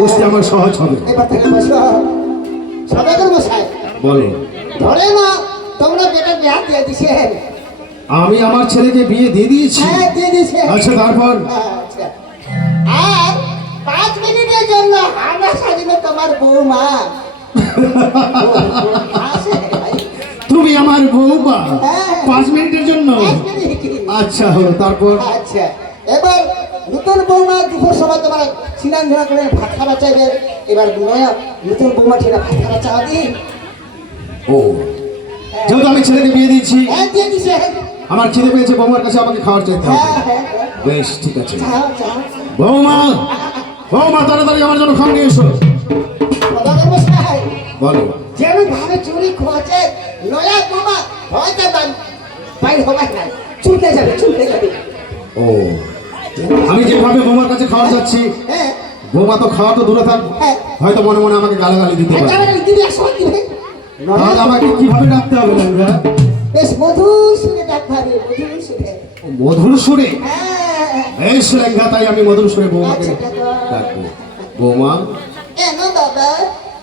বুঝতে আমার সহজ হবে। এবার থেকে বসো সদাগর মশাই। বলো। ধরে না তোমরা বেটা বিয়া দিয়ে দিছে। আমি আমার ছেলেকে বিয়ে দিয়ে দিয়েছি। হ্যাঁ দিয়ে দিছে। আচ্ছা তারপর? আচ্ছা আর 5 মিনিটের জন্য আমরা সাজিয়ে তোমার বৌমা। তুমি আমার বৌমা 5 মিনিটের জন্য? আচ্ছা হলো, তারপর? আচ্ছা এবার নতুন বৌমা দুপুর সময় তোমার স্নান ধান করে ভাত খাওয়া চাইবে। এবার নতুন বৌমা ঠিক ভাত খাওয়া চাওয়া দিন। ও যেহেতু আমি ছেলেকে বিয়ে দিয়েছি, হ্যাঁ দিয়ে দিছে। আমার ছেলে পেয়েছে, বৌমার কাছে আমাকে খাওয়ার চাইতে হবে। বেশ ঠিক আছে। বৌমা, বৌমা তাড়াতাড়ি আমার জন্য খাওয়া নিয়ে এসো। বলো। যেমন ভাবে চুরি খোঁজে নয়া বৌমা হয়তো বাইর হবার নাই, চুলকে যাবে চুলকে যাবে। ও আমি যেভাবে বৌমার কাছে খাওয়া যাচ্ছি, বৌমা তো খাওয়া তো দূরে থাক, হয়তো মনে মনে আমাকে গালাগালি দিতে পারে। আমাকে কিভাবে ডাকতে হবে? বেশ মধুর সুরে ডাকতে হবে, মধুর সুরে। মধুর সুরে? বেশ লেঙ্গা, তাই আমি মধুর সুরে বৌমাকে ডাকবো। বৌমা। এনো বাবা।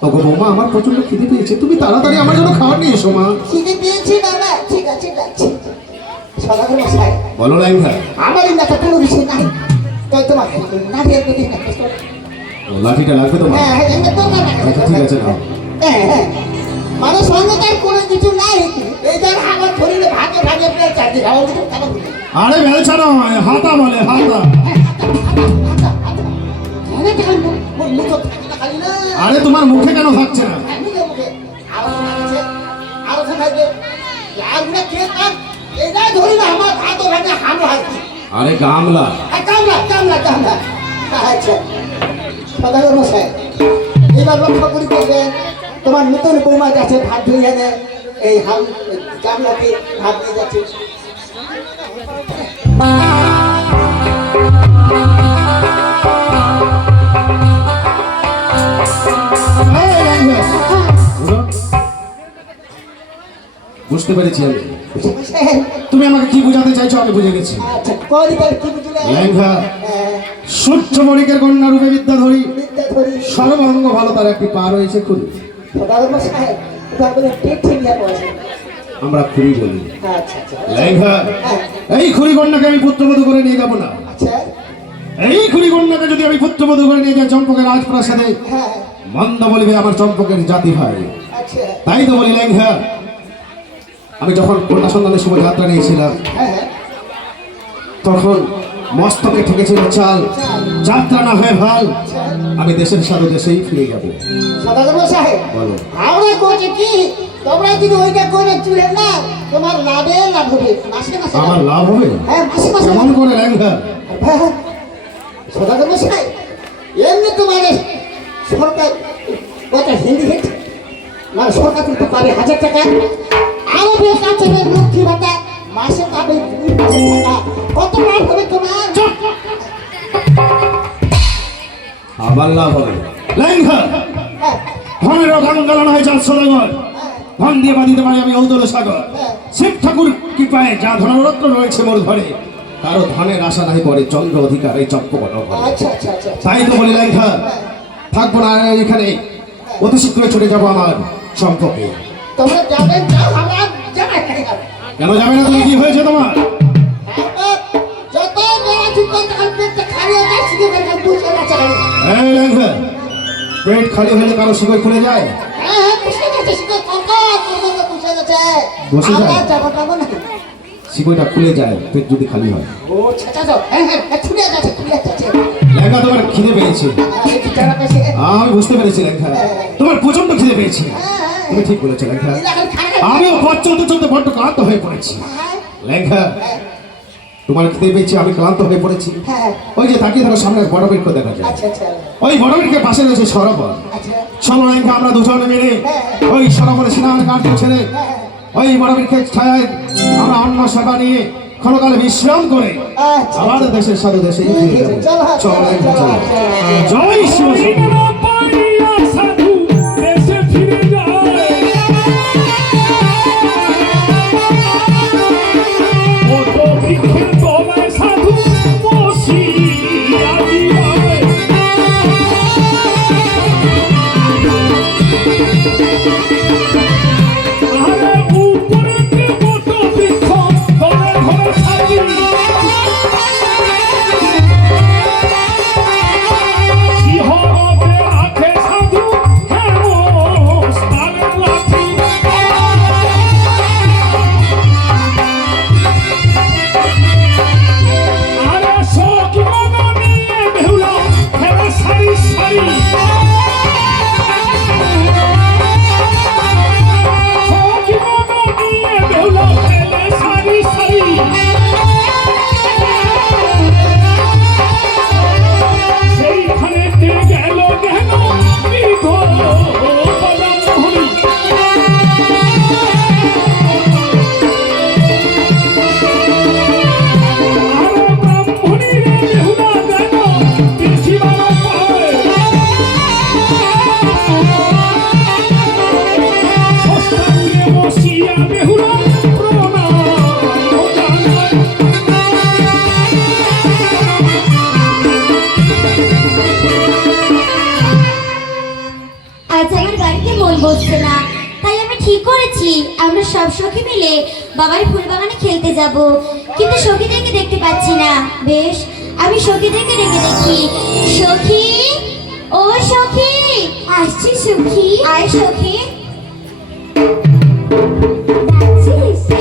ওগো বৌমা, আমার প্রচন্ড খিদে পেয়েছে, তুমি তাড়াতাড়ি আমার জন্য খাবার নিয়ে এসো। মা খিদে পেয়েছে বাবা? ঠিক আছে ডাকছি। সদাগর মশাই। বলো লেঙ্গা। আমার ইন্দাটা কোনো বিষয় নাই, তাই তোমাকে নাড়িয়ে দিই না। লাঠিটা লাগবে তোমার? হ্যাঁ হ্যাঁ তো না। আচ্ছা ঠিক আছে নাও। হ্যাঁ মানে সঙ্গতার কোনো কিছু নাই, এই যে আমার শরীরে ভাগে ভাগে প্রায় 4 দিন খাওয়া দিতে খাবার দিতে। আরে বেলছা নয়, হাতা বলে, হাতা। আরে তোমার মুখে কেন থাকছে না? আরে গামলা। এবার লক্ষ্য করি দেখবেন তোমার নতুন বৌমা যাচ্ছে ভাত ধুয়ে এনে এই গামলাকে ভাত দিয়ে যাচ্ছে। বুঝতে পেরেছি আমি। তুমি আমাকে কি বোঝাতে চাইছো আমি বুঝে গেছি। সূর্যমণিকের কন্যা রূপে বিদ্যাধরী, সর্বাঙ্গ ভালো, তার একটি পা রয়েছে খুলি। আমরা খুলি বলি। এই খুলি কন্যাকে আমি পুত্রবধূ করে নিয়ে যাবো না। এই খুলি কন্যাকে যদি আমি পুত্রবধূ করে নিয়ে যাই চম্পকের রাজপ্রাসাদে, মন্দ বলবে আমার চম্পকের জাতি ভাই। তাই তো বলি লেঙ্গা, আমি যখন কন্যা সন্ধানের সময় যাত্রা নিয়েছিলাম, তখন মস্তকে ঠেকেছিল চাল, যাত্রা না হয়ে ভাল, আমি দেশের সাধু দেশেই ফিরে যাবো। বলো। আমরা করছি কি তোমরা যদি ওইটা করে চুলে না তোমার লাভে লাভ হবে, মাসে মাসে আমার লাভ হবে। হ্যাঁ মাসে মাসে। কেমন করে লেঙ্গা? সদাগর মশাই এমনি তোমার সরকার কত হিন্দি হিট মানে সরকার কিন্তু পাবে 1000 টাকা, আরো বেশ আছে লক্ষ্মী ভাতা, মাসে পাবে 2,000 টাকা। কত লাভ হবে তোমার? আবার লাভ হবে লেঙ্গা। ধনের গান হয়েছে সদাগর, ধন দিয়ে বাঁধিতে পারি আমি ঔদল সাগর। শিব ঠাকুর কৃপায় যা ধনরত্ন রয়েছে মোর ঘরে, কারো ধনের আশা নাই পরে চন্দ্র অধিকার এই চম্পক। তাই তো বলি লেঙ্গা, থাকবো না এখানে, অতি শীঘ্রই ছুটে যাবো আমার চম্পকে। তোমরা যাবে যাও, আমরা যাবে কেন যাবে না? তুমি কি হয়েছে তোমার? যত বড় ঠিক করতে খালি আছে সিগারেট বুঝে আছে। এই লেঙ্গা, পেট খালি হলে কারো শিকড় খুলে যায়? হ্যাঁ বুঝে গেছে, শিকড় কাকা তোমাকে বুঝে গেছে। আমরা যাবো না, শিকড়টা খুলে যায় পেট যদি খালি হয়। ও ছাতা দাও। হ্যাঁ হ্যাঁ ছুটে যাচ্ছে, ছুটে যাচ্ছে। লেঙ্গা তোমার খিদে পেয়েছে। আমি বুঝতে পেরেছি লেঙ্গা, তোমার প্রচন্ড খিদে পেয়েছে। তুমি ঠিক বলেছো লেঙ্গা, আমিও পথ চলতে চলতে বড্ড ক্লান্ত হয়ে পড়েছি। লেঙ্গা তোমার খিদে পেয়েছে, আমি ক্লান্ত হয়ে পড়েছি। ওই যে তাকিয়ে ধরো সামনে বড় বৃক্ষ দেখা যায়, ওই বড় বৃক্ষের পাশে রয়েছে সরোবর। চলো লেঙ্গা আমরা দুজনে মিলে ওই সরোবরে স্নান কার্য ছেড়ে ওই বড় বৃক্ষের ছায়ায় আমরা অন্ন সেবা নিয়ে ক্ষণকালে বিশ্রাম করে আমাদের দেশের সাধু দেশে জয় শিব। বসছে না, তাই আমি ঠিক করেছি আমরা সব সখী মিলে বাবার ফুল বাগানে খেলতে যাব। কিন্তু সখীদেরকে দেখতে পাচ্ছি না। বেশ, আমি সখীদেরকে ডেকে দেখি। সখী, ও সখী। আসছি সখী। আয় সখী।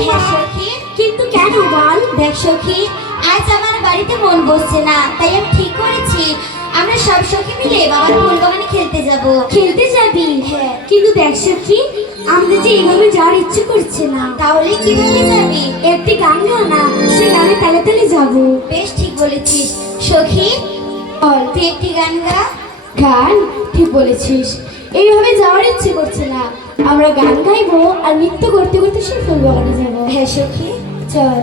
হ্যাঁ সখী, কিন্তু কেন বল? দেখ সখী, আজ আমার বাড়িতে মন বসছে না, তাই আমি ঠিক করেছি আমরা সব সখী মিলে বাবার ফুল বাগানে খেলতে যাব। খেলতে যাবি? হ্যাঁ। কিন্তু দেখ সখী, আমাদের যে এইভাবে যাওয়ার ইচ্ছে করছে না। তাহলে কিভাবে যাবি? একটি গান গাও না, সে গানে তালে তালে যাব। বেশ, ঠিক বলেছিস সখী। বল, তুই একটি গান গা। গান? ঠিক বলেছিস, এইভাবে যাওয়ার ইচ্ছে করছে না, আমরা গান গাইবো আর নৃত্য করতে করতে সেই ফুল বাগানে যাবো। হ্যাঁ সখী, চল।